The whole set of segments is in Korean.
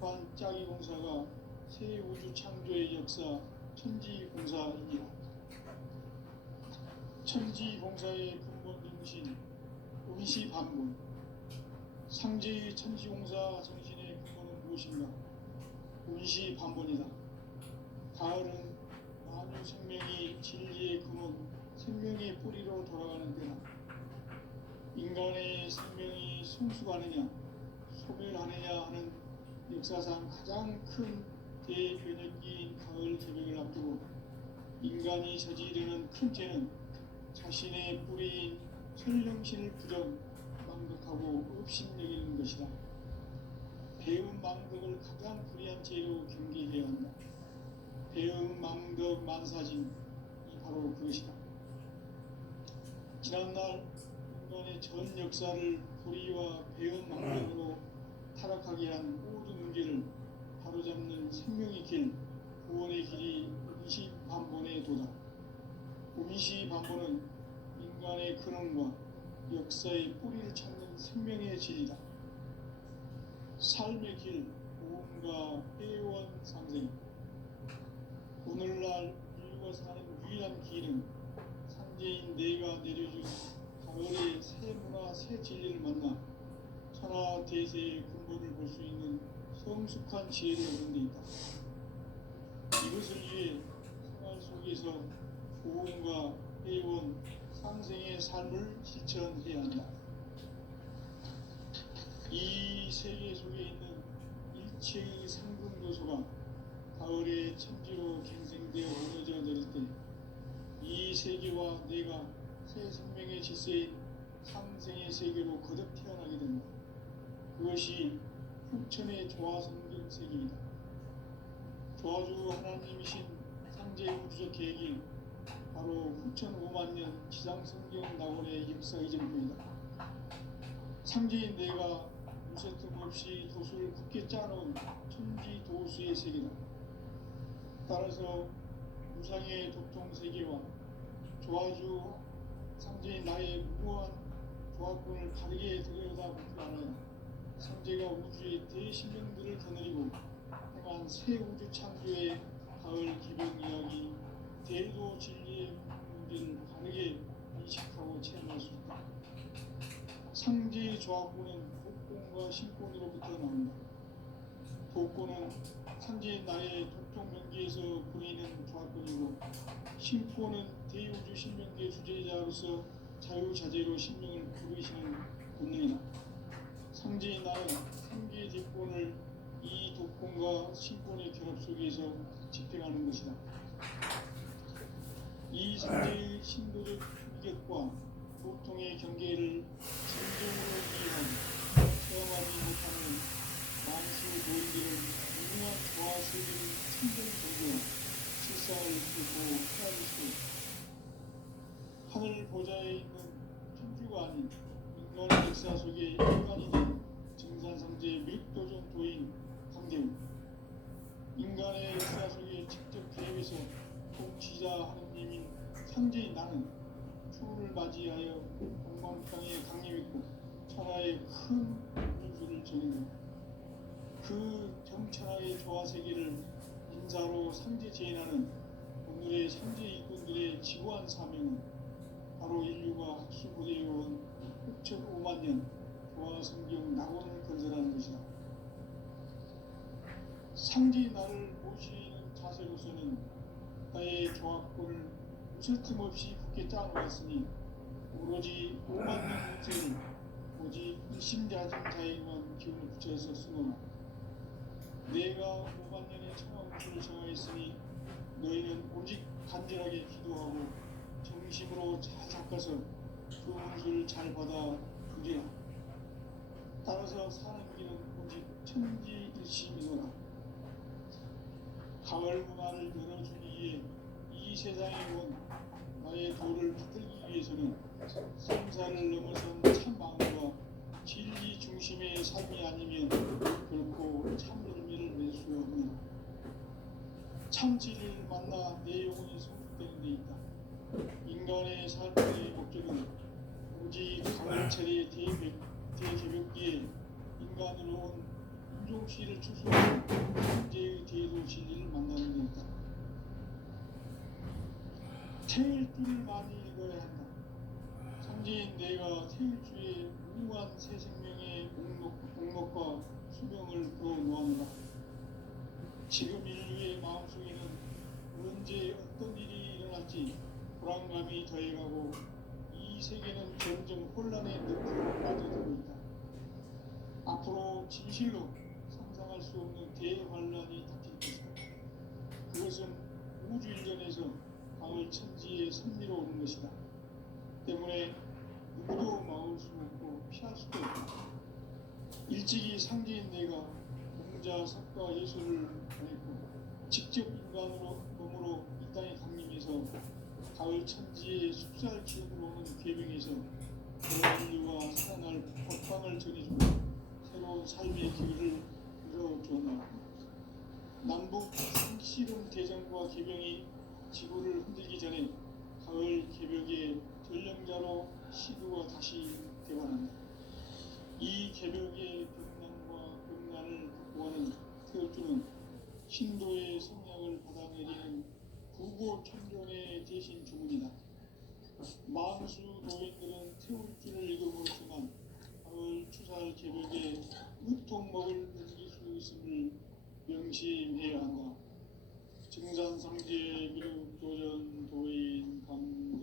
창립한 짜기공사가 새 우주 창조의 역사 천지공사이니라. 천지공사의 근본 정신 운시반본. 상제의 천지공사 정신의 근본은 무엇인가? 운시반본이다. 가을은 만유 생명이 진리의 근원, 생명의 뿌리로 돌아가는 때다. 인간의 생명이 성숙하느냐 소멸하느냐 하는 역사상 가장 큰 대변혁기인 가을 개벽을 앞두고 인간이 저지르는 큰 죄는 자신의 뿌리인 천령신을 부정, 망덕하고 업신여기는 것이다. 배음 망덕을 가장 불의한 죄로 경계해야 한다. 배음 망덕 만사진이 바로 그것이다. 지난날 인간의 전 역사를 불의와 배음 망덕으로 타락하게 한 모든 문제를 바로잡는 생명의 길, 구원의 길이 운시반본의 도다. 운시반본은 인간의 근원과 역사의 뿌리를 찾는 생명의 진리다. 삶의 길, 보험과 회원 상생. 오늘날 인류가 사는 유일한 길은 상제인 내가 내려준 가을의 새 문화, 새 진리를 만나 천하 대세의 근본을 볼 수 있는 성숙한 지혜를 얻는 데 있다. 이것을 위해 생활 속에서 보험과 회원, 상생의 삶을 실천해야 한다. 이 세계 속에 있는 일체의 상금 요소가 가을의 천지로 갱생되어 무너져 내릴 때 이 세계와 내가 새 생명의 질서인 상생의 세계로 거듭 태어나게 된다. 그것이 후천의 조화성경 세계이다. 조화주 하나님이신 상제 우주적 계획이 바로 후천 5만 년 지상성경 낙원의 역사의 전부이다. 상제인 내가 무쇠틈 없이 도수를 굳게 짜놓은 천지 도수의 세계다. 따라서 무상의 도통 세계와 조화주 상제인 나의 무모한 조합권을 다르게 들여다보지 않아야 상제가 우주의 대신령들을 거느리고 행한 새 우주 창조의 가을 기병 이야기, 대도 진리의 문제를 바르게 인식하고 체험할 수 있다. 상제의 조합권은 복권과 신권으로부터 나온다. 복권은 상제인 나의 도통 명기에서 보이는 조합권이고, 신권은 대우주 신명계 주제자로서 자유자재로 신명을 부르시는 본능이다. 상제인 나는 상계 직권을 이 독권과 신권의 결합 속에서 집행하는 것이다. 이 상제의 신도적 위격과 보통의 경계를 진정으로 이해하고 체험하지 못하는 만수 도인들은 무궁한 조화 세계의 천정 정도와 실상을 듣고 헤아릴 수 있다. 하늘 보좌에 있는 천주가 아닌 인간의 역사 속에 인간이 된 정산상제의 밀도적 도인 강대우. 인간의 역사 속에 직접 개입해서 통치자 하느님인 상제인 나는 추후를 맞이하여 동방땅에 강림했고 천하의 큰 운수를 전했다. 그 정천하의 조화세계를 인사로 상제 제인하는 오늘의 상제 일꾼들의 지구한 사명은 바로 인류가 학수부대해온 6,5만 년 조화성경 낙원을 건설하는 것이다. 상제의 나를 모시는 자세로서는 나의 조합권을 무쇠틈 없이 굳게 짜놓았으니 오로지 5만 년 운세를 오직 일심자진자에게만 기운을 붙여서 쓰노라. 내가 5만 년의 천하 운수를 정하였으니 너희는 오직 간절하게 기도하고 정심으로 잘 닦아서 그 운수를 잘 받아 누리라. 따라서 사는 길은 오직 천지일심이노라. 가을 문화를 열어주기 위해 이 세상에 온 나의 도를 붙들기 위해서는 생사를 넘어선 참 마음과 진리 중심의 삶이 아니면 결코 참 열매를 낼 수 없느라. 참 진리를 만나 내 영혼이 성숙되는 데 있다. 인간의 삶의 목적은 오직 가을철의 대개벽기에 인간으로 온 민족시를 추수하는 문제의 대도 진리를 만나는 데 있다. 태일주를 많이 읽어야 한다. 성지인 내가 태일주의 무궁한 새 생명의 목록과 수명을 풀어놓았노라. 지금 인류의 마음속에는 언제 어떤 일이 일어날지 불안감이 더해가고 이 세계는 점점 혼란의 늪으로 빠져들고 있다. 앞으로 진실로 상상할 수 없는 대환란이 닥칠 것이다. 그것은 우주 일전에서 가을 천지의 섭리로 오는 것이다. 때문에 누구도 막을 수 없고 피할 수도 없다. 일찍이 상제인 내가 공자, 석가, 예수를 보냈고 직접 인간으로 몸으로 이 땅에 강림해서 가을 천지의 숲살 기운으로 오는 계명에서 인류와 살아날 법방을 전해주고 새로운 삶의 기회를 열어주었다. 남북 상씨름 대전과 계명이 지구를 흔들기 전에 가을 개벽의 전령자로 시도가 다시 되관한다. 이 개벽의 벽난과 벽난을 극복하는 태울주는 신도의 성량을 받아내리는 구고 천종의 대신 주문이다. 만수 도인들은 태울주를 읽어보지만 가을 추살 개벽에 으통먹을 넘길 수 있음을 명심해야 한다. 증산상제 미륵도전 도인 강대구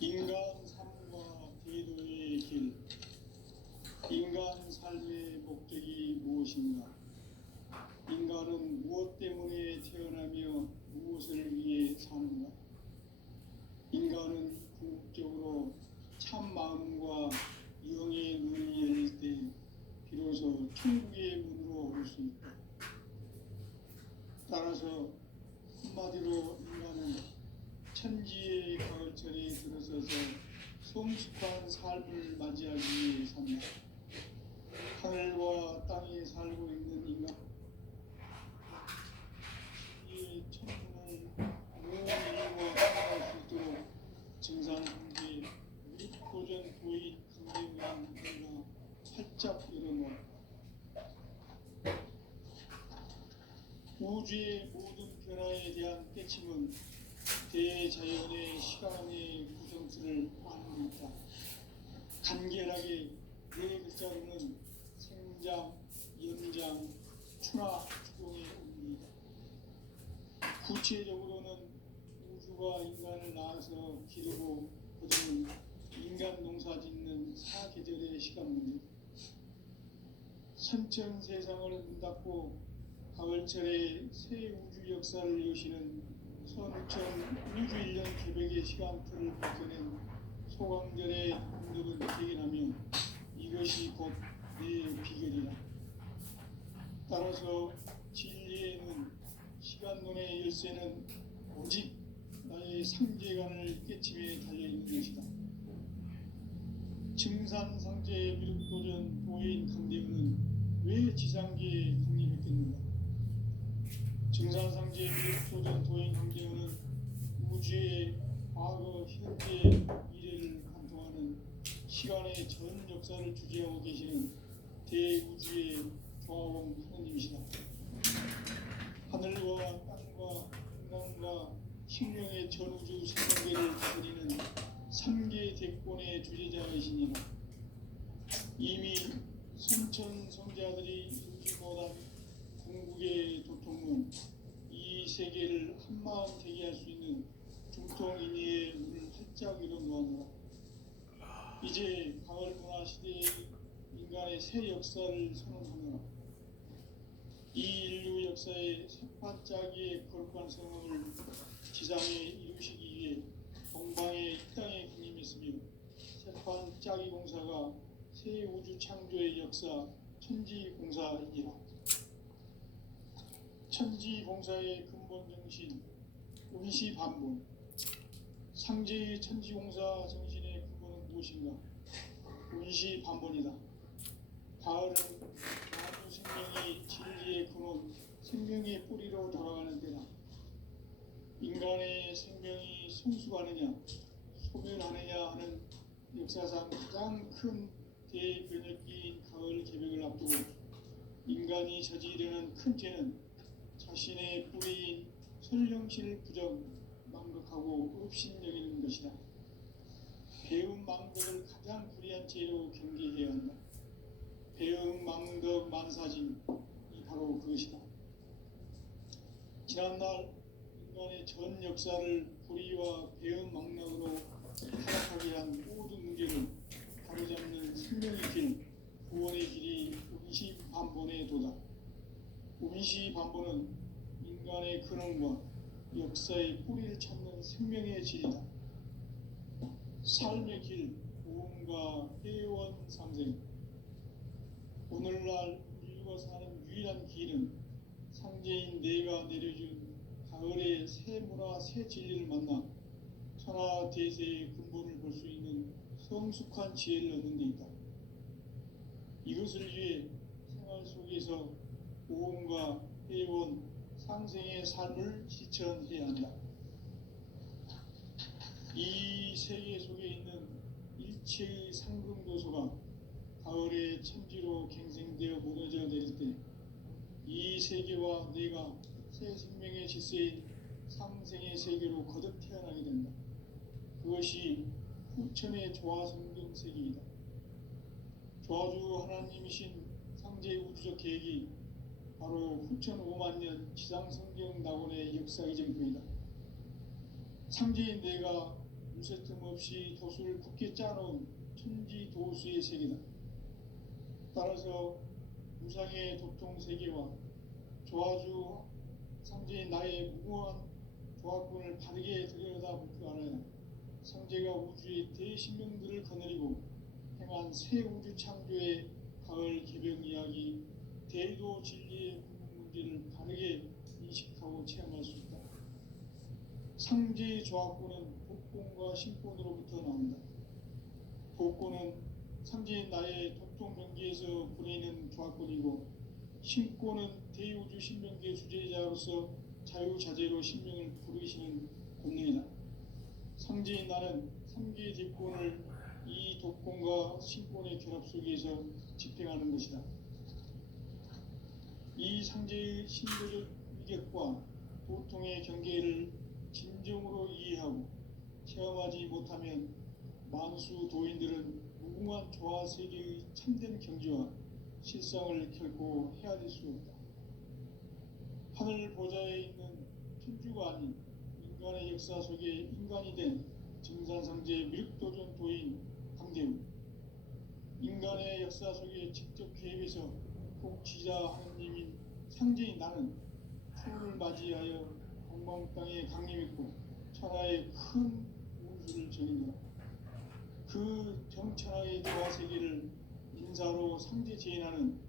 인간 삶과 대도의 길. 인간 삶의 목적이 무엇인가? 인간은 무엇 때문에 태어나며 무엇을 위해 사는가? 인간은 궁극적으로 참 마음과 영의 눈을 열릴 때 비로소 천국의 문으로 올 수 있다. 따라서 한마디로 인간은 천지의 가을철에 들어서서 성숙한 삶을 맞이하기 위해 산다. 하늘과 땅에 살고 있는 인간, 이 천문을 모든 인류와 살아갈 수 있도록 증산상제 미륵도전 도인 강대우란 우리가 활짝 열어놓았다. 우주의 모든 변화에 대한 깨침은 대자연의 시간의 구성틀을 안고 있다. 간결하게 네 글자로는 생장, 연장, 추나, 추동의 의미이다. 구체적으로는 우주가 인간을 낳아서 기르고 거두는 인간 농사 짓는 사계절의 시간문이다. 선천 세상을 문 닫고 가을철에 새 우주 역사를 여시는 선천 우주 1년 개벽의 시간틀을 벗겨낸 소강절의 공덕을 기억하며 이것이 곧 내 비결이라. 따라서 진리에는 시간론의 열쇠는 오직 나의 상제관을 깨침에 달려있는 것이다. 증산상제 미륵도전 도인 강대우는 왜 지상계에 강림했겠는가? 증산상제 미륵도전 도인 강대우는 우주의 과거, 현재, 미래를 관통하는 시간의 전 역사를 주재하고 계시는 대우주의 조화원 하느님이시다. 하늘과 땅과 인간과 식명의 전우주 생명계를 다스리는 3계 대권의 주제자이시니라. 이미 선천 성자들이 이루지 못한 궁극의 도통은 이 세계를 한마음 되게 할 수 있는 중통인의의 문을 활짝 열어놓았노라. 이제 가을 문화 시대의 인간의 새 역사를 선언하노라. 이 인류 역사의 새반짝이의 거룩한 성음을 지상에 이루시기 위해 동방의 이 땅에 군림했으며 새반짝이 공사가 새 우주 창조의 역사 천지공사이니라. 천지공사의 근본 정신 운시반본. 상제의 천지공사 정신의 근본은 무엇인가? 운시반본이다. 가을은 만유 생명이 진리의 근원, 생명의 뿌리로 돌아가는 때다. 성숙하느냐 소멸하느냐 하는 역사상 가장 큰 대변혁기인 가을 개벽을 앞두고 인간이 저지르는 큰 죄는 자신의 뿌리인 설령실 부정 망극하고 업신여기는 것이다. 배음 망덕을 가장 불의한 죄로 경계해야 한다. 배음 망덕 만사진이 바로 그것이다. 지난날 인간의 전 역사를 불의와 배음 망락으로 타락하게 한 모든 문제를 바로잡는 생명의 길, 구원의 길이 운시반본에 도다. 운시반본은 인간의 근원과 역사의 뿌리를 찾는 생명의 질이다. 삶의 길, 구원과 회원 상생. 오늘날 인류가 사는 유일한 길은 상제인 내가 내려준 가을의 새 문화, 새 진리를 만나 천하 대세의 근본을 볼 수 있는 성숙한 지혜를 얻는 데 있다. 이것을 위해 생활 속에서 보험과 회원, 상생의 삶을 실천해야 한다. 이 세계 속에 있는 일체의 상금도소가 가을의 천지로 갱생되어 무너져 내릴 때 이 세계와 내가 새 생명의 질서인 상생의 세계로 거듭 태어나게 된다. 그것이 후천의 조화성경 세계이다. 조화주 하나님이신 상제 우주적 계획이 바로 후천 5만 년 지상성경 낙원의 역사의 전부이다. 상제인 내가 무쇠틈 없이 도수를 굳게 짜놓은 천지 도수의 세계다. 따라서 무상의 도통 세계와 조화주 상제인 나의 무모한 조화권을 바르게 들여다볼 줄 알아야 상제가 우주의 대신명들을 거느리고 행한 새 우주 창조의 가을 개벽 이야기, 대도 진리의 궁극 문제를 바르게 인식하고 체험할 수 있다. 상제의 조화권은 복권과 신권으로부터 나온다. 복권은 상제인 나의 도통 명기에서 보내는 조화권이고, 신권은 대우주 신명기의 주제자로서 자유자재로 신명을 부르시는 권능이다. 상제인 나는 3개의 뒷권을 이 독권과 신권의 결합 속에서 집행하는 것이다. 이 상제의 신도적 위격과 도통의 경계를 진정으로 이해하고 체험하지 못하면 만수 도인들은 무궁한 조화 세계의 참된 경지와 실상을 결코 헤아릴 수 없다. 하늘 보좌에 있는 천주가 아닌 인간의 역사 속에 인간이 된 증산상제 밀도전 도인 강대우, 인간의 역사 속에 직접 계획해서 복지자 하느님인 상제인 나는 푸른을 맞이하여 동방 땅에 강림했고 천하의 큰 운수를 전인다. 그 정천하의 조화 세계를 인사로 상제 제인하는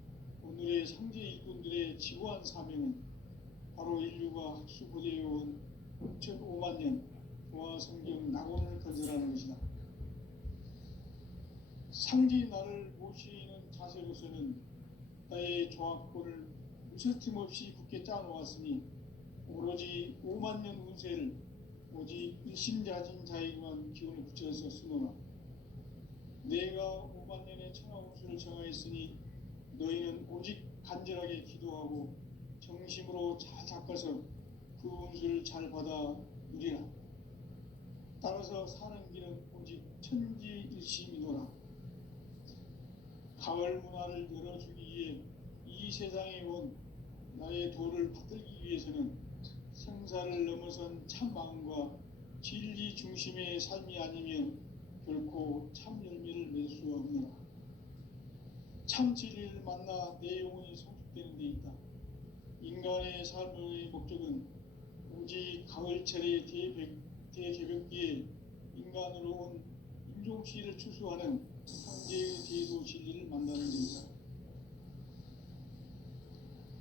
오늘의 상제 일꾼들의 지구한 사명은 바로 인류가 학수고대해온 5,500만 년 조화 성경 낙원을 건설하는 것이다. 상제인 나를 모시는 자세로서는 나의 조화권을 무쇠틈 없이 굳게 짜놓았으니 오로지 5만 년 운세를 오직 일심자진 자에게만 기운을 붙여서 쓰노라. 내가 5만 년의 천하 운수를 정하였으니 너희는 오직 간절하게 기도하고 정심으로 잘 닦아서 그 운수를 잘 받아 누리라. 따라서 사는 길은 오직 천지일심이노라. 가을 문화를 열어주기 위해 이 세상에 온 나의 도를 받들기 위해서는 생사를 넘어선 참 마음과 진리 중심의 삶이 아니면 결코 참 열매를 맺을 수 없노라. 참 진리를 만나 내 영혼이 성숙되는 데 있다. 인간의 삶의 목적은 오직 가을철의 대개벽기에 인간으로 온 인종시를 추수하는 상제의 대도 진리를 만나는 데 있다.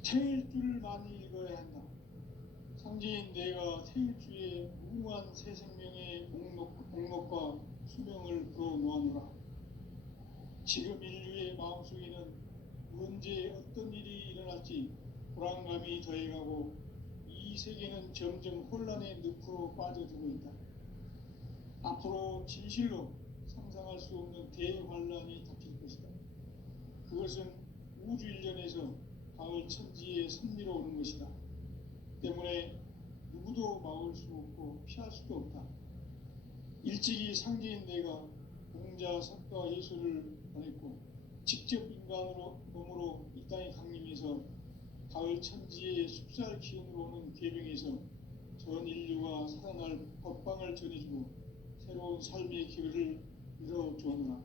태일주를 많이 읽어야 한다. 상제인 내가 태일주의 무궁한 새 생명의 목록과 수명을 불어놓아노라. 지금 인류의 마음속에는 언제 어떤 일이 일어날지 불안감이 더해가고 이 세계는 점점 혼란의 늪으로 빠져들고 있다. 앞으로 진실로 상상할 수 없는 대환란이 닥칠 것이다. 그것은 우주 일련에서 가을 천지의 섭리로 오는 것이다. 때문에 누구도 막을 수 없고 피할 수도 없다. 일찍이 상제인 내가 공자, 석가, 예술을 보냈고 직접 인간으로 몸으로 이 땅에 강림해서 가을 천지의 숲살 기운으로 오는 계병에서 전 인류가 살아날 법방을 전해주고 새로운 삶의 기회를 열어주었노라.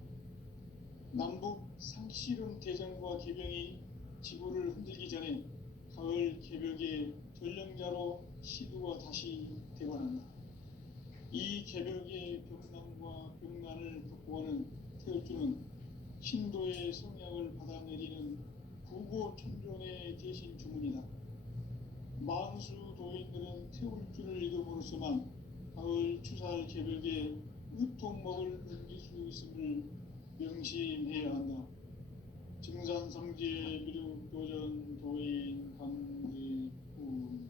남북 상씨름 대전과 계병이 지구를 흔들기 전에 가을 개벽의 전령자로 시두가 다시 대관한다. 이 개벽의 벽난과 벽난을 극복하는 태울주는 신도의 성향을 받아내리는 부고 천존의 대신 주문이다. 만수 도인들은 태울주를 이름으로서만 가을 추살 개벽의 으통먹을 넘길 수 있음을 명심해야 한다. 증산상제 미륵도전 도인 강대군.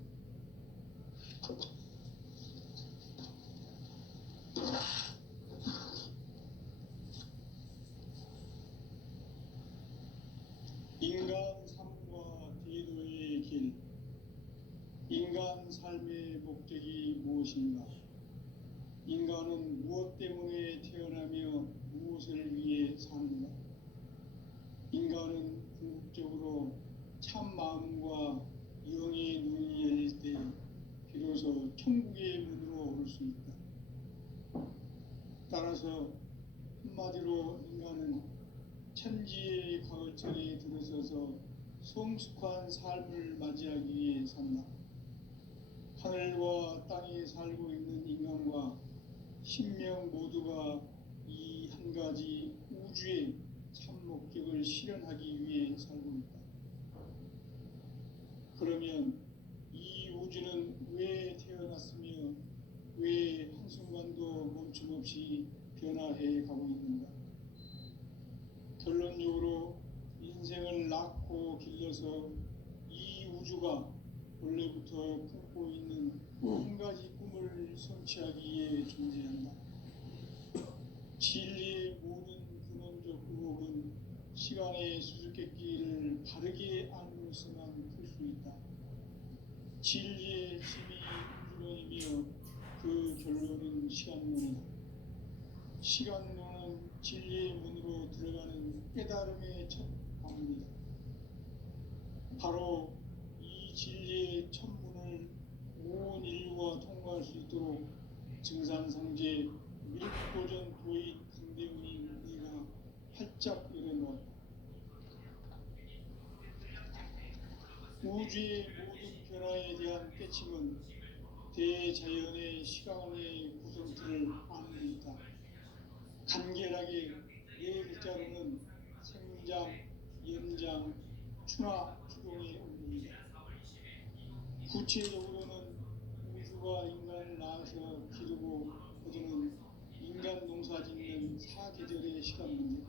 인간 삶과 대도의 길. 인간 삶의 목적이 무엇인가? 인간은 무엇 때문에 태어나며 무엇을 위해 사는가? 인간은 궁극적으로 참 마음과 영의 눈이 열릴 때 비로소 천국의 문으로 올 수 있다. 따라서 한마디로 인간은 천지의 가을철에 들어서서 성숙한 삶을 맞이하기 위해 산다. 하늘과 땅에 살고 있는 인간과 신명 모두가 이 한 가지 우주의 참 목적을 실현하기 위해 살고 있다. 그러면 이 우주는 왜 태어났으며 왜 한순간도 멈춤없이 변화해 가고 있는가? 결론적으로 인생을 낳고 길러서 이 우주가 원래부터 품고 있는 한 가지 꿈을 성취하기 위해 존재한다. 진리의 모든 근원적 의혹은 시간의 수수께끼를 바르게 알므로서만 풀 수 있다. 진리의 힘이 우주론이며 그 결론은 시간론이다. 시간론은 진리의 문으로 들어가는 깨달음의 첫 방문이다. 바로 이 진리의 첫 문을 온 인류가 통과할 수 있도록 증산상제 미륵도전 도인 강대훈이 네가 활짝 열어놓았다. 우주의 모든 변화에 대한 깨침은 대자연의 시간의 구성틀을 아는 데 있다. 간결하게 네 글자로는 생장, 연장, 추나 추동의 원리이다. 구체적으로는 우주가 인간을 낳아서 기르고 거두는 인간 농사 짓는 사계절의 시간 문제.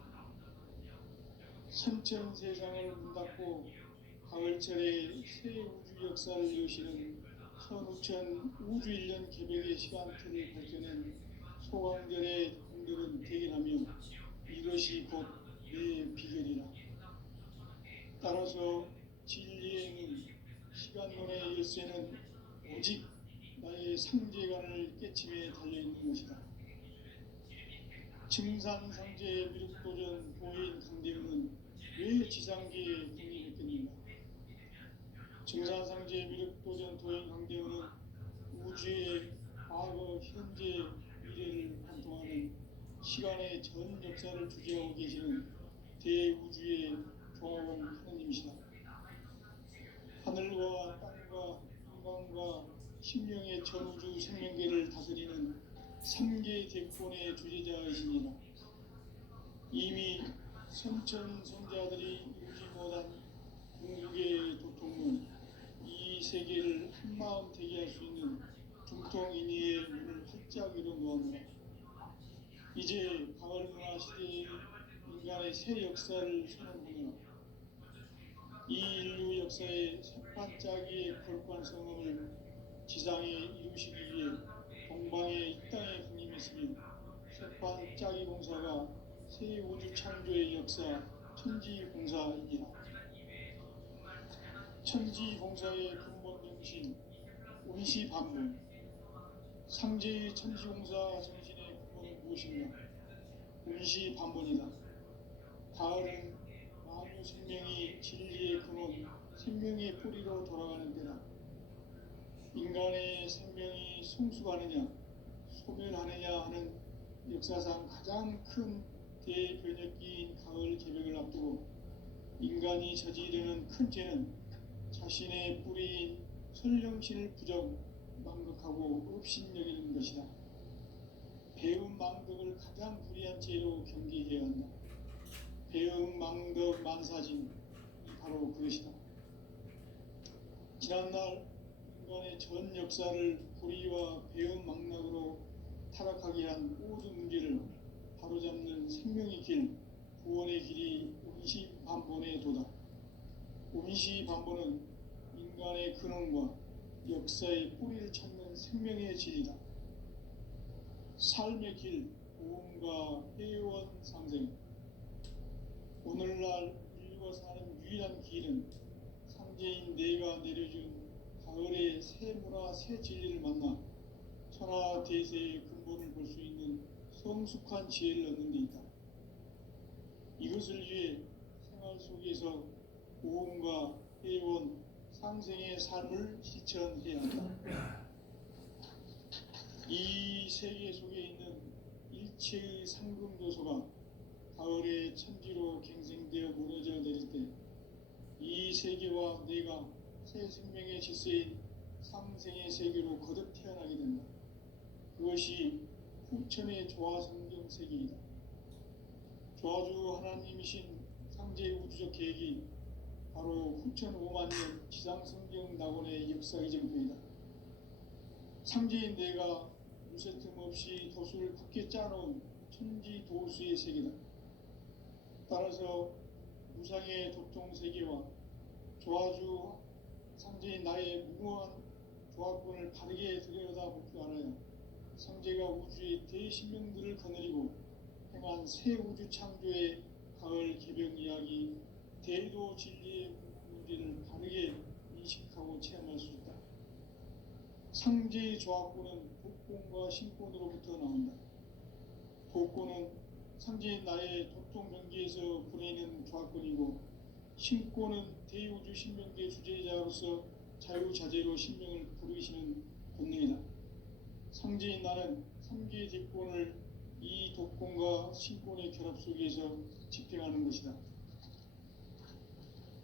선천 세상을 문 닫고 가을철에 새 우주 역사를 여시는 선우천 우주 일년 개벽의 시간틀을 밝혀낸 소강절의 공들은 대견하며 이것이 곧 내 비결이라. 따라서 진리의 문, 시간론의 열쇠는 오직 나의 상제관을 깨침에 달려있는 것이다. 증산상제 미륵도전 도인 강대훈은 왜 지상계에 독립했겠는가? 증산상제 미륵도전 도인 강대훈은 우주의 과거, 현재, 미래를 관통하는 시간의 전 역사를 주재하고 계시는 대우주의 조화원 하느님이시다. 하늘과 땅과 인간과 심령의 전우주 생명계를 다스리는 3계 대권의 주제자이시니라. 이미 선천성자들이 이루지 못한 궁극의 도통은 이 세계를 한마음 되게 할 수 있는 중통인의의 문을 활짝 열어놓았노라. 이제 가을문화 시대의 인간의 새 역사를 선언하노라. 이 인류 역사의 첫반짝이의 걸관성음을 지상에 이루시기 위해 동방의 이 땅에 강림했으며 세판 짜기 공사가 새 우주 창조의 역사 천지공사이니라. 천지공사의 근본 정신 운시반문. 상제의 천지공사 정신의 근본은 무엇인가? 운시반문이다. 가을은 만유 생명이 진리의 근원, 생명의 뿌리로 돌아가는 때다. 인간의 생명이 성숙하느냐, 소멸하느냐 하는 역사상 가장 큰 대변혁기인 가을 개벽을 앞두고 인간이 저지르는 큰 죄는 자신의 뿌리인 설령신을 부정, 망극하고 업신여기는 것이다. 배움 망덕을 가장 불의한 죄로 경계해야 한다. 배움 망덕 만사진이 바로 그것이다. 지난날 인간의 전 역사를 불의와 배움 망락으로 타락하게 한 모든 문제를 바로잡는 생명의 길, 구원의 길이 운시반본의 도다. 운시반본은 인간의 근원과 역사의 뿌리를 찾는 생명의 진리다. 삶의 길, 고음과 회원 상생. 오늘날 인류가 사는 유일한 길은 상제인 내가 내려준 가을의 새 문화, 새 진리를 만나 천하 대세의 근본을 볼 수 있는 성숙한 지혜를 얻는 데 있다. 이것을 위해 생활 속에서 고음과 회원, 상생의 삶을 실천해야 한다. 이 세계 속에 있는 일체의 상금 요소가 가을의 천지로 갱생되어 무너져 내릴 때 이 세계와 내가 새 생명의 질서인 상생의 세계로 거듭 태어나게 된다. 그것이 후천의 조화성경 세계이다. 조화주 하나님이신 상제의 우주적 계획이 바로 후천 5만 년 지상성경 낙원의 역사의 정표이다. 상제인 내가 무쇠틈 없이 도수를 굳게 짜놓은 천지 도수의 세계다. 따라서 무상의 독종 세계와 조화주 상제인 나의 무궁한 조화권을 바르게 들여다보고 알아야 상제가 우주의 대신명들을 거느리고 행한 새 우주 창조의 가을 개벽 이야기, 대도 진리의 문제를 바르게 인식하고 체험할 수 있다. 상제의 조화권은 복권과 신권으로부터 나온다. 복권은 상제인 나의 독종 경계에서 보내는 조화권이고, 신권은 대우주 신명계 주제자로서 자유자재로 신명을 부르시는 본능이다. 상제인 나는 3개의 대권을 이 독권과 신권의 결합 속에서 집행하는 것이다.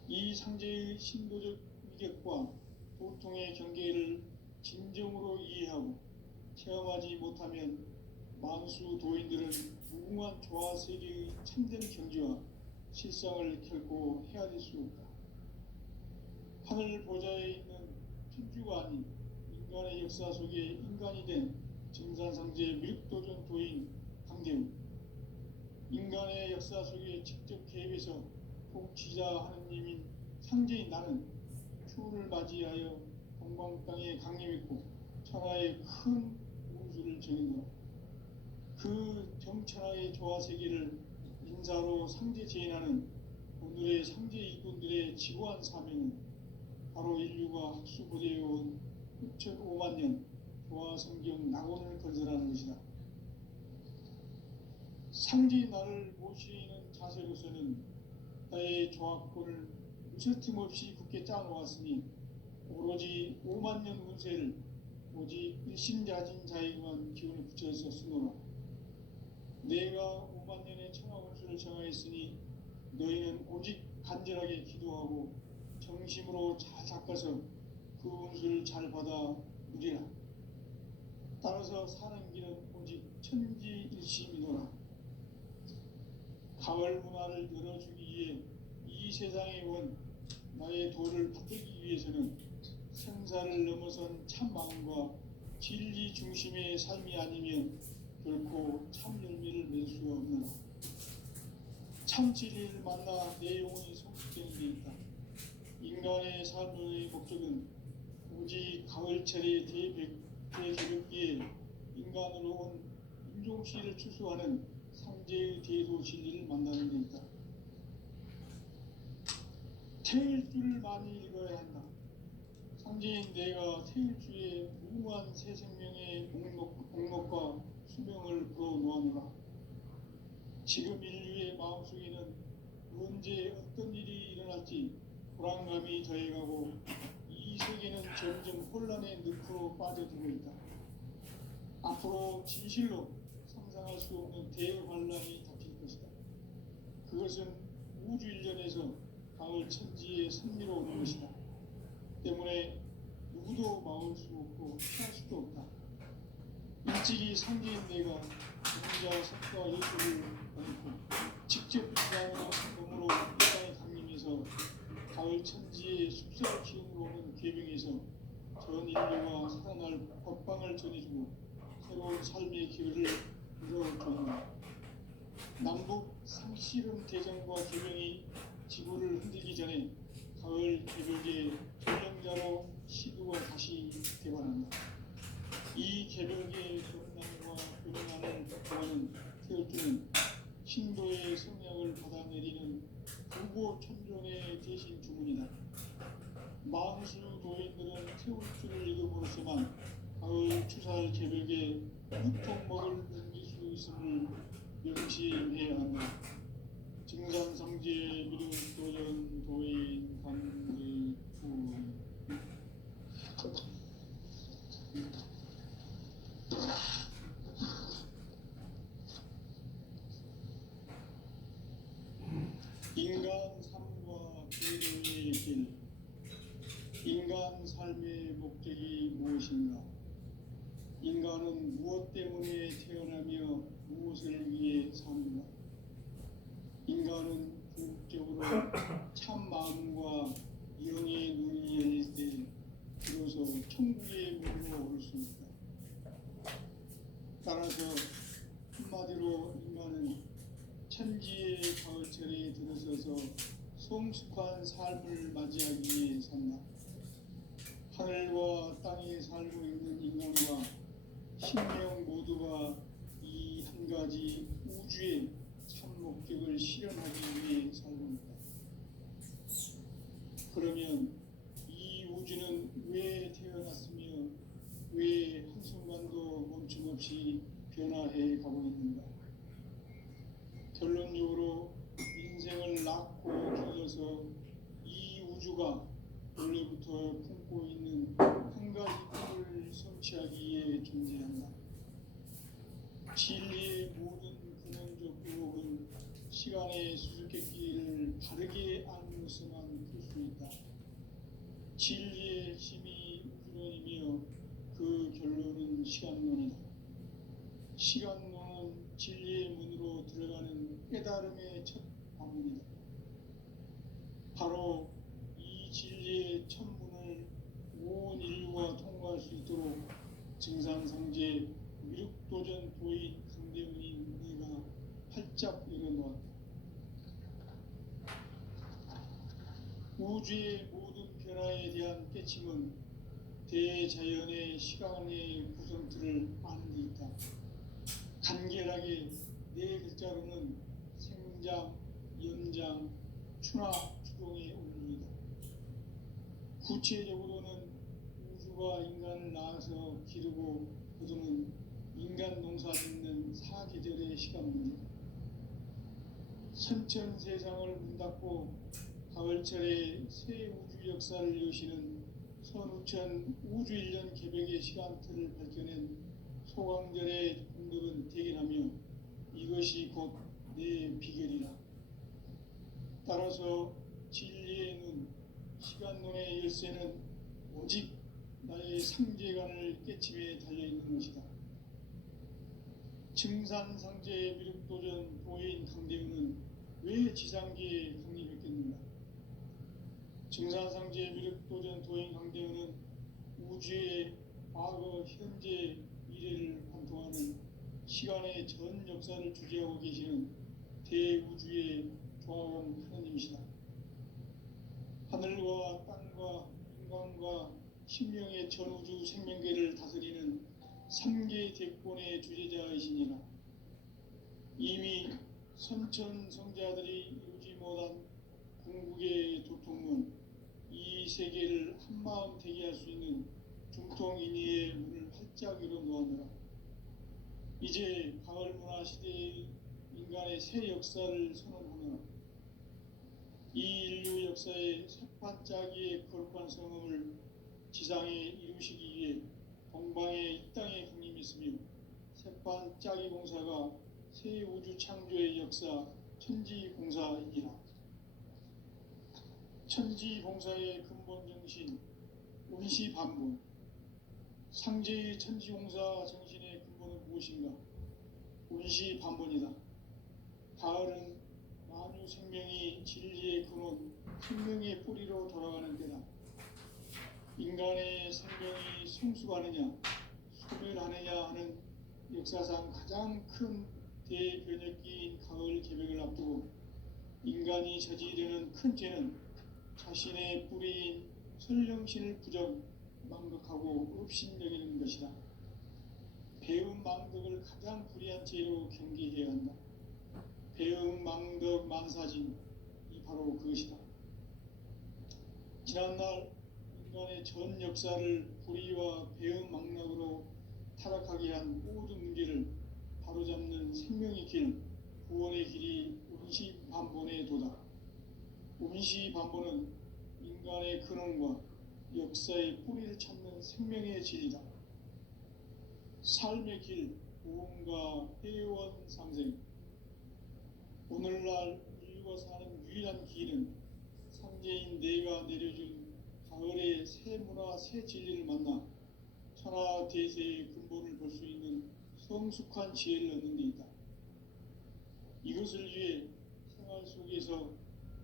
이 상제의 신도적 위격과 도통의 경계를 진정으로 이해하고 체험하지 못하면 만수 도인들은 무궁한 조화 세계의 참된 경지와 실상을 결코 헤아릴 수 없다. 하늘 보좌에 있는 천주가 아닌 인간의 역사 속에 인간이 된 정산상제 밀도전 도인 강대우, 인간의 역사 속에 직접 개입해서 통치자 하느님인 상제인 나는 추운을 맞이하여 동방 땅에 강림했고 천하의 큰 운수를 정했노라. 그 정천하의 조화 세계를 인사로 상제 제인하는 오늘의 상제 일꾼들의 지고한 사명은 바로 인류가 학수고대해온 6,5만 년 조화 성경 낙원을 건설하는 것이다. 상제의 나를 모시는 자세로서는 나의 조화권을 무쇠틈 없이 굳게 짜놓았으니 오로지 5만 년 운세를 오직 일심자진 자에게만 기운을 붙여서 쓰노라. 내가 5만 년의 천하 운수를 정하였으니 너희는 오직 간절하게 기도하고 정심으로 잘 닦아서 그 운수를 잘 받아 누리라. 따라서 사는 길은 오직 천지일심이노라. 가을 문화를 열어주기 위해 이 세상에 온 나의 도를 받들기 위해서는 생사를 넘어선 참 마음과 진리 중심의 삶이 아니면 결코 참 열매를 맺을 수 없노라. 참 진리를 만나 내 영혼이 성숙되는 데 있다. 인간의 삶의 목적은 오직 가을철의 대개벽기에 인간으로 온 윤종시를 추수하는 상제의 대도 진리를 만나는 데 있다. 태일주를 많이 읽어야 한다. 상제인 내가 태일주에 무궁한 새 생명의 목록과 수명을 그어 놓아노라. 지금 인류의 마음속에는 언제 어떤 일이 일어날지 불안감이 더해가고 이 세계는 점점 혼란의 늪으로 빠져들고 있다. 앞으로 진실로 상상할 수 없는 대환란이 닥칠 것이다. 그것은 우주 일련에서 가을 천지에 선미로 오는 것이다. 때문에 누구도 막을 수 없고 피할 수도 없다. 일찍이 상제인 내가 공자 석과 예술을 얻고 직접 인간의 몸으로 이 땅에 강림해서 가을 천지의 숲살 기운으로 오는 계명에서 전 인류가 살아날 법방을 전해주고 새로운 삶의 기회를 이뤄주었다. 남북 상씨름 대전과 계명이 지구를 흔들기 전에 가을 개벽의 전령자로 시도가 다시 개발한다. 이 개벽의 변남과 변화를 동하는 태울주는 신도의 성약을 받아내리는 부고 천존의 대신 주문이다. 만수 도인들은 태울주를 읽음으로써만 가을 추살 개벽에 무통목을 넘길 수 있음을 명심해야 한다. 증산상제 미륵도전 도인 강제구 인간 삶과 계도의 길. 인간 삶의 목적이 무엇인가? 인간은 무엇 때문에 태어나며 무엇을 위해 사는가? 인간은 궁극적으로 참 마음과 영의 눈이 열릴 때 비로소 천국의 문으로 오를 수 있다. 따라서 한마디로 인간은 천지의 가을철에 들어서서 성숙한 삶을 맞이하기 위해 산다. 하늘과 땅에 살고 있는 인간과 신명 모두가 이 한 가지 우주의 참 목적을 실현하기 위해 살고 있다. 그러면 이 우주는 왜 태어났으며 왜 한순간도 멈춤없이 변화해 가고 있는가? 결론적으로 인생을 낳고 길러서 이 우주가 원래부터 품고 있는 한 가지 꿈을 성취하기 위해 존재한다. 진리의 모든 근원적 의혹은 시간의 수수께끼를 바르게 알므로서만 풀 수 있다. 진리의 핵심이 우주론이며 그 결론은 시간론이다. 시간론은 진리의 문으로 들어가는 깨달음의 첫 방문이다. 바로 이 진리의 첫 문을 온 인류가 통과할 수 있도록 증산상제 미륵도전 도인 강대훈인 내가 활짝 열어놓았다. 우주의 모든 변화에 대한 깨침은 대자연의 시간의 구성틀을 아는 데 있다. 간결하게 네 글자로는 생장, 연장, 추나 추동의 원리이다. 구체적으로는 우주가 인간을 낳아서 기르고 거두는 인간 농사 짓는 사계절의 시간 문제다. 선천 세상을 문 닫고 가을철에 새 우주 역사를 여시는 선우천 우주 1년 개벽의 시간틀을 밝혀낸 소강절의 공덕은 대견하며 이것이 곧 내 비결이라. 따라서 진리의 눈, 시간론의 열쇠는 오직 나의 상제관을 깨침에 달려있는 것이다. 증산상제 미륵도전 도인 강대훈은 왜 지상계에 강림했겠는가? 증산상제 미륵도전 도인 강대훈은 우주의 과거, 현재, 미래를 관통하는 시간의 전 역사를 주재하고 계시는 대우주의 조화원 하나님이시다. 하늘과 땅과 인간과 신명의 전우주 생명계를 다스리는 3개 대권의 주재자이시니라. 이미 선천 성자들이 이루지 못한 궁극의 도통은 이 세계를 한마음 되게 할 수 있는 중통인의의 문을 활짝 열어 놓았노라. 이제 가을 문화 시대의 인간의 새 역사를 선언하노라. 이 인류 역사의 새반짝이의 거룩한 성음을 지상에 이루시기 위해 동방의 이 땅에 강림했으며 새반짝이 공사가 새 우주 창조의 역사 천지공사이니라. 천지공사의 근본 정신 운시반본. 상제의 천지공사 정신의 근본은 무엇인가? 운시반본이다. 가을은 만유 생명이 진리의 근원, 생명의 뿌리로 돌아가는 때다. 인간의 생명이 성숙하느냐, 소멸하느냐 하는 역사상 가장 큰 대변혁기인 가을 개벽을 앞두고 인간이 저지르는 큰 죄는 자신의 뿌리인 설령신을 망각하고 업신여기는 것이다. 배움 망덕을 가장 불의한 죄로 경계해야 한다. 배움 망덕 만사진, 이 바로 그것이다. 지난날 인간의 전 역사를 불의와 배움 망락으로 타락하게 한 모든 문제를 바로잡는 생명의 길, 구원의 길이 운시반본의 도다. 운시반본은 인간의 근원과 역사의 뿌리를 찾는 생명의 진리다. 삶의 길, 보험과 회원 상생. 오늘날 인류가 사는 유일한 길은 상제인 내가 내려준 가을의 새 문화, 새 진리를 만나 천하 대세의 근본을 볼 수 있는 성숙한 지혜를 얻는 데 있다. 이것을 위해 생활 속에서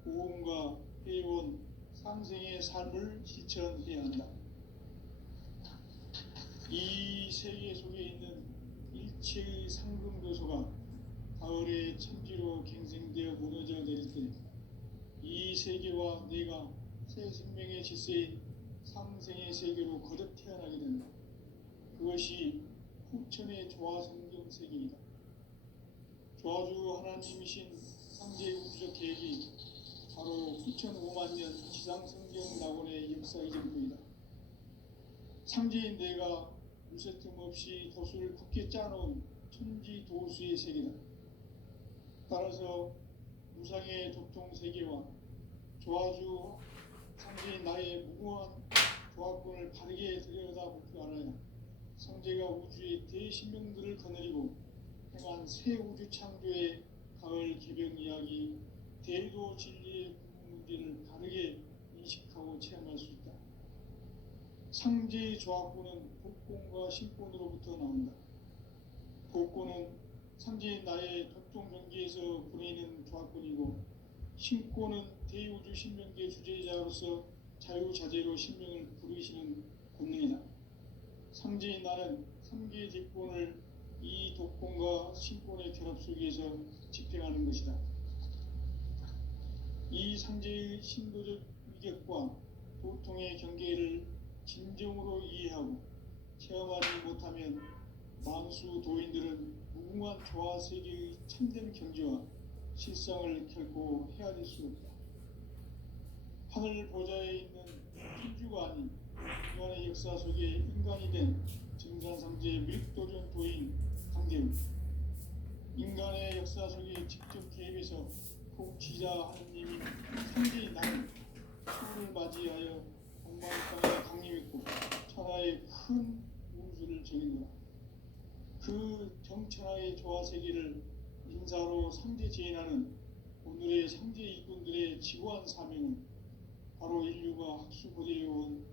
보험과 회원, 상생의 삶을 실천해야 한다. 이 세계 속에 있는 일체의 상금도소가 가을의 천지로 갱생되어 무너져 내릴 때 이 세계와 내가 새 생명의 질서인 상생의 세계로 거듭 태어나게 된다. 그것이 후천의 조화성경 세계이다. 조화주 하나님이신 상제의 우주적 계획이 바로 9,500,000년 지상성경 낙원의 역사의 전부이다. 상제인 내가 무쇠틈 없이 도수를 굳게 짜놓은 천지도수의 세계다. 따라서 무상의 도통 세계와 조화주 상제인 나의 무궁한 조화권을 바르게 들여다볼 줄 알아야 상제가 우주의 대신명들을 거느리고 행한 새 우주 창조의 가을 개벽 이야기, 대도 진리의 문제를 바르게 인식하고 체험할 수 있다. 상제의 조화권은 복권과 신권으로부터 나온다. 복권은 상제인 나의 도통 경계에서 보내는 조화권이고, 신권은 대우주 신명계 주제자로서 자유자재로 신명을 부르시는 권능이다. 상제인 나는 3개의 직권을 이 독권과 신권의 결합 속에서 집행하는 것이다. 이 상제의 신도적 위격과 도통의 경계를 진정으로 이해하고 체험하지 못하면 만수 도인들은 무궁한 조화 세계의 참된 경지와 실상을 결코 헤아릴 수 없다. 하늘 보좌에 있는 천주가 아닌 인간의 역사 속에 인간이 된 증산상제의 밀도전 도인 강대우. 인간의 역사 속에 직접 개입해서 통치자 하느님인 상제의 나는 수를 맞이하여 동방 땅에 강림했고 천하의 큰 운수를 정했노라. 그 정천하의 조화 세계를 인사로 상제 제인하는 오늘의 상제 일꾼들의 지고한 사명은 바로 인류가 학수고대해온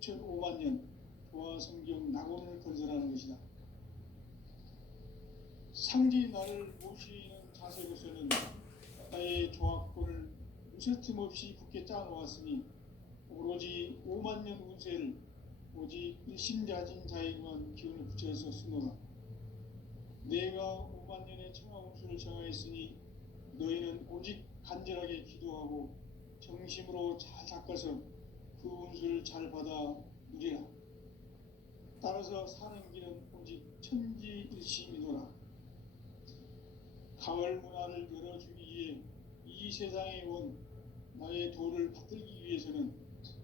9,500,000년 조화 성경 낙원을 건설하는 것이다. 상제의 나를 모시는 자세로서는 나의 조화권을 무쇠틈 없이 굳게 짜놓았으니 오로지 50,000년 운세를 오직 일심자진 자에게만 기운을 붙여서 쓰노라. 내가 50,000년의 청하 운수를 정하였으니 너희는 오직 간절하게 기도하고 정심으로 잘 닦아서 그 운수를 잘 받아 누리라. 따라서 사는 길은 오직 천지일심이노라. 가을 문화를 열어주기 위해 이 세상에 온 나의 도를 받들기 위해서는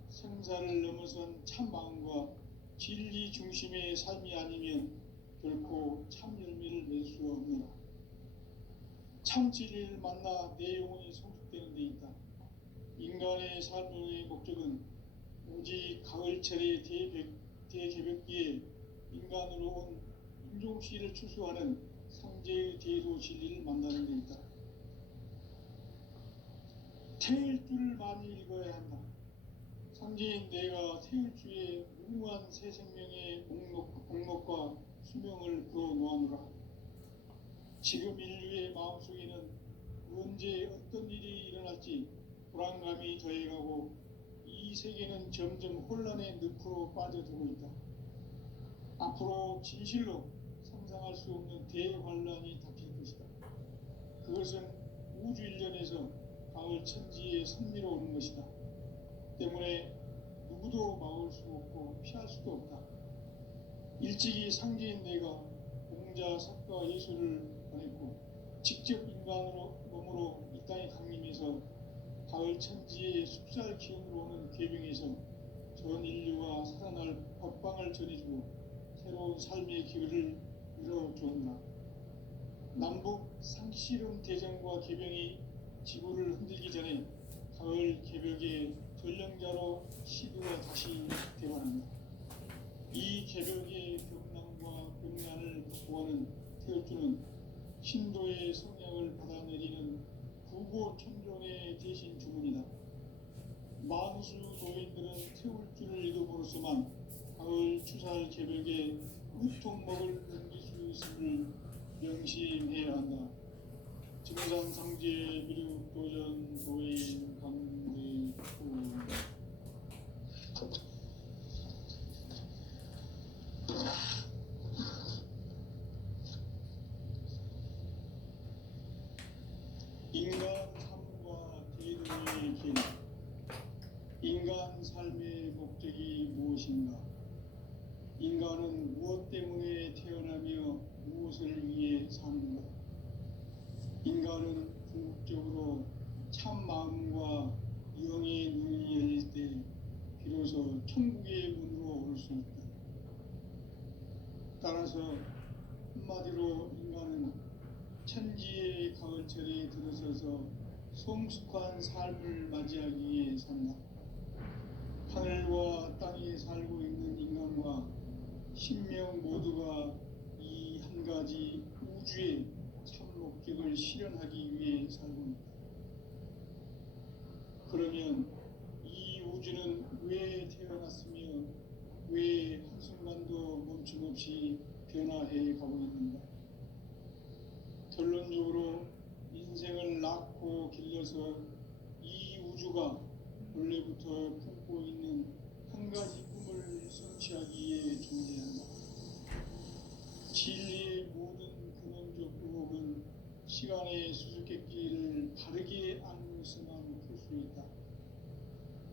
생사를 넘어선 참 마음과 진리 중심의 삶이 아니면 결코 참 열매를 맺을 수 없노라. 참 진리를 만나 내 영혼이 성숙되는 데 있다. 인간의 삶의 목적은 오직 가을철의 대개벽기에 인간으로 온 인종씨를 추수하는 상제의 대도 진리를 만나는 데 있다. 태일 줄을 많이 읽어야 한다. 상제인 내가 태일 주에 무궁한 새 생명의 목록과 수명을 그어놓아노라. 지금 인류의 마음속에는 언제 어떤 일이 일어날지 불안감이 더해가고 이 세계는 점점 혼란의 늪으로 빠져들고 있다. 앞으로 진실로 상상할 수 없는 대환란이 닥칠 것이다. 그것은 우주 일련에서 가을 천지에 선미로 오는 것이다. 때문에 누구도 막을 수 없고 피할 수도 없다. 일찍이 상제인 내가 공자, 석가, 예수를 보냈고 직접 인간으로 몸으로 이 땅에 강림해서 가을 천지의 숲살 기운으로 오는 계병에서 전 인류와 살아날 법방을 전해주고 새로운 삶의 기회를 열어주었나. 남북 상씨름 대전과 계병이 지구를 흔들기 전에 가을 개벽의 전령자로 시드가 다시 대화합니다. 이 개벽의 병난과 병난을 극복하는 태엽주는 신도의 성약을 받아내리는 구고천존의 대신 주문이다. 만수 도인들은 태울주를 읽음으로써만 가을 추살 개벽에 우통먹을 넘길 수 있음을 명심해야 한다. 증산상제 미륵도전 도인 강대후 인간 삶과 대도의 길. 인간 삶의 목적이 무엇인가? 인간은 무엇 때문에 태어나며 무엇을 위해 사는가? 인간은 궁극적으로 참 마음과 영의 눈이 열릴 때 비로소 천국의 문으로 올 수 있다. 따라서 한마디로 인간은 천지의 가을철에 들어서서 성숙한 삶을 맞이하기 위해 산다. 하늘과 땅에 살고 있는 인간과 신명 모두가 이 한 가지 우주의 참 목적을 실현하기 위해 살고 있다. 그러면 이 우주는 왜 태어났으며 왜 한순간도 멈춤없이 변화해 가고 있는가? 결론적으로 인생을 낳고 길러서 이 우주가 원래부터 품고 있는 한 가지 꿈을 성취하기 위해 존재한다. 진리의 모든 근원적 의혹은 시간의 수수께끼를 바르게 알면서만 풀 수 있다.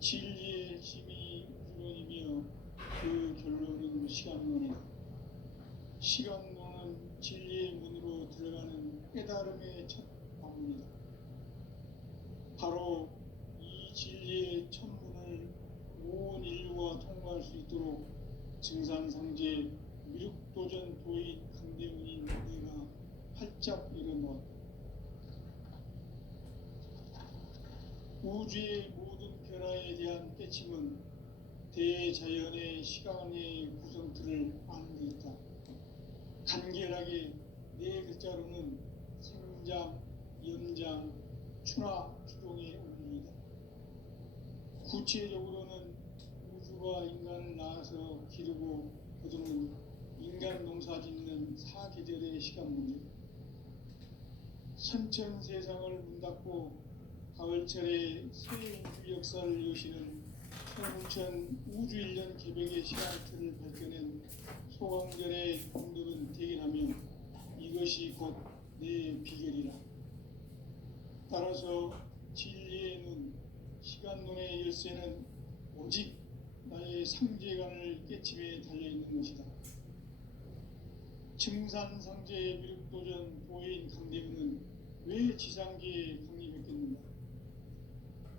진리의 핵심이 우주론이며 그 결론은 시간론이다. 시간론은 진리의 문으로 들어가는 깨달음의 첫 방문이다. 바로 이 진리의 첫 문을 온 인류가 통과할 수 있도록 증산상제 미륵도전 도인 강대문인 내가 활짝 열어놓았다. 우주의 모든 변화에 대한 깨침은 대자연의 시간의 구성틀을 아는 데 있다. 간결하게 네 글자로는 생장, 연장, 추나 추동의 원리이다. 구체적으로는 우주가 인간을 낳아서 기르고 거두는 인간 농사 짓는 사계절의 시간 문제. 선천 세상을 문 닫고 가을철에 새 우주 역사를 여시는 청천 우주일년 개벽의 시간틀을 밝혀낸 소강절의 공덕은 대견하며 이것이 곧 내 비결이라. 따라서 진리의 눈, 시간론의 열쇠는 오직 나의 상제관을 깨침에 달려있는 것이다. 증산상제 미륵도전 도인 강대문은 왜 지상계에